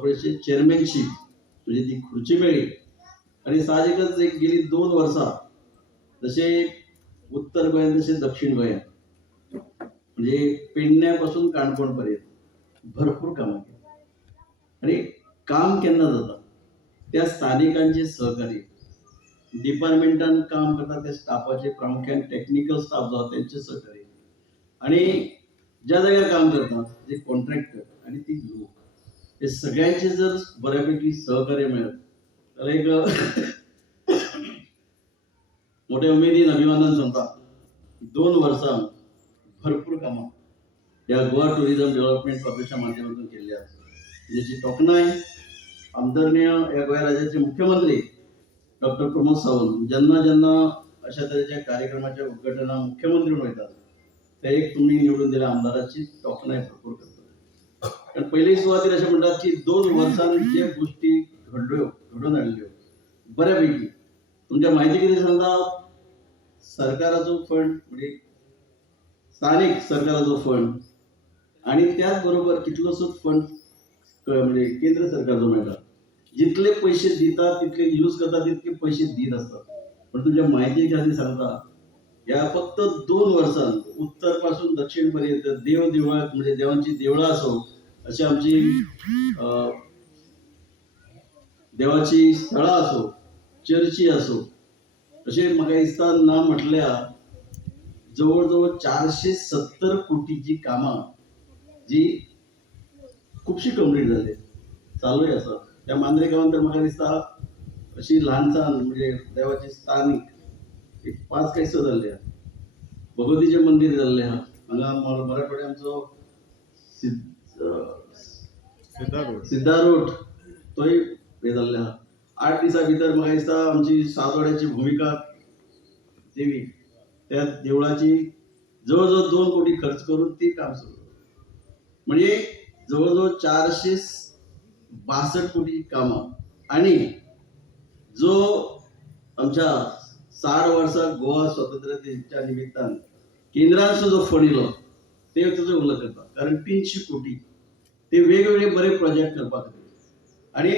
कॉर्पोरेशनची चेअरमॅनशिप म्हणजे ती खुर्ची मेळ्ळी आणि साहजिकच एक गेली 2 वर्सां जसे उत्तर गोंयान तसे दक्षिण गोंयान म्हणजे पेडण्यापासून काणकोणपर्यंत भरपूर कामां केली आणि काम केन्ना जाता त्या स्थानिकांचे सहकार्य डिपार्टमेंटान काम करता त्या स्टाफाचे प्रामुख्यान टेक्निकल स्टाफ जो त्यांचे सहकार्य आणि ज्या जाग्यार काम करतात जे कॉन्ट्रॅक्टर आणि ती लोक हे सगळ्यांचे जर बऱ्यापैकी सहकार्य मिळत जाल्यार एक मोठ्या उमेदीन अभिमानान सांगता 2 वर्सां भरपूर कामां या गोवा टुरिझम डेव्हलपमेंट कॉर्पोरेशनच्या माध्यमातून केल्ली आसा ज्याची तोखणाय आदरणीय या गोंय राज्याचे मुख्यमंत्री डॉक्टर प्रमोद सावंत जेन्ना जेन्ना अशा तरेच्या कार्यक्रमाच्या उद्घाटनाक मुख्यमंत्री म्हणून वयतात ते एक तुम्ही निवडून दिल्या आमदाराची तोखणाय भरपूर करतात. कारण पहिली सुवातेर अशें म्हणटात की 2 वर्सांत जे गोष्टी घडून हाडल्यो बऱ्यापैकी तुमच्या म्हायती कितें सांगता सरकाराचो फंड म्हणजे स्थानिक सरकाराचो फंड आणि त्याच बरोबर कितलोसोच फंड म्हणजे केंद्र सरकारचो मेळटा जितले पैसे दितात तितले यूज करता तितके पैसे दीत असतात. पण तुमच्या माहिती खातीर सांगता या फक्त 2 वर्सांत उत्तर पासून दक्षिण पर्यंत देवळां म्हणजे देवांची देवळां असो अशी आमची देवाची स्थळां असो चर्ची असो अशें म्हाका दिसता ना म्हटल्या जवळ जवळ 470 कोटीची कामां जी खुबशी कंप्लीट जाली चालूय आसा. त्या मांद्रे गांवांत तर म्हाका दिसता अशी ल्हानसान म्हणजे देवाची स्थानीक एक 5 काय 6 जाल्ले आहा. भगवतीचें मंदिर जाल्लें आहा हांगा मराठवाड्यात आमचो सिद्धा रोड तोय हे जाल्ले आहा. 8 दिसां भितर म्हाका दिसता आमची सावथवाड्याची भुमिका देवी त्या देवळाची जवळजवळ 2 कोटी खर्च करून ती काम सुरू म्हणजे जवळजवळ 462 कोटी कामां आणि जो आमच्या 60 वर्सां गोवा स्वातंत्र्य दिनाच्या निमित्तान केंद्राचो जो फंड इलो ते तुजो उल्लेख करता कारण 300 कोटी ते वेगवेगळे बरे प्रोजेक्ट करपाक आणि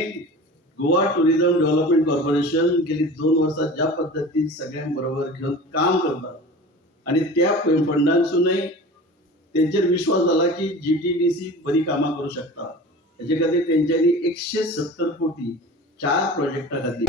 गोवा टुरिझम डेव्हलपमेंट कॉर्पोरेशन गेली 2 वर्सां ज्या पद्धतीन सगळ्यां बरोबर घेऊन काम करता आणि त्या फंडांसूनय तेंचेर विश्वास जाला की जीटीडीसी बरी कामां करू शकता. हेचे खातीर तेंच्यांनी 170 कोटी 4 प्रोजेक्टा खातीर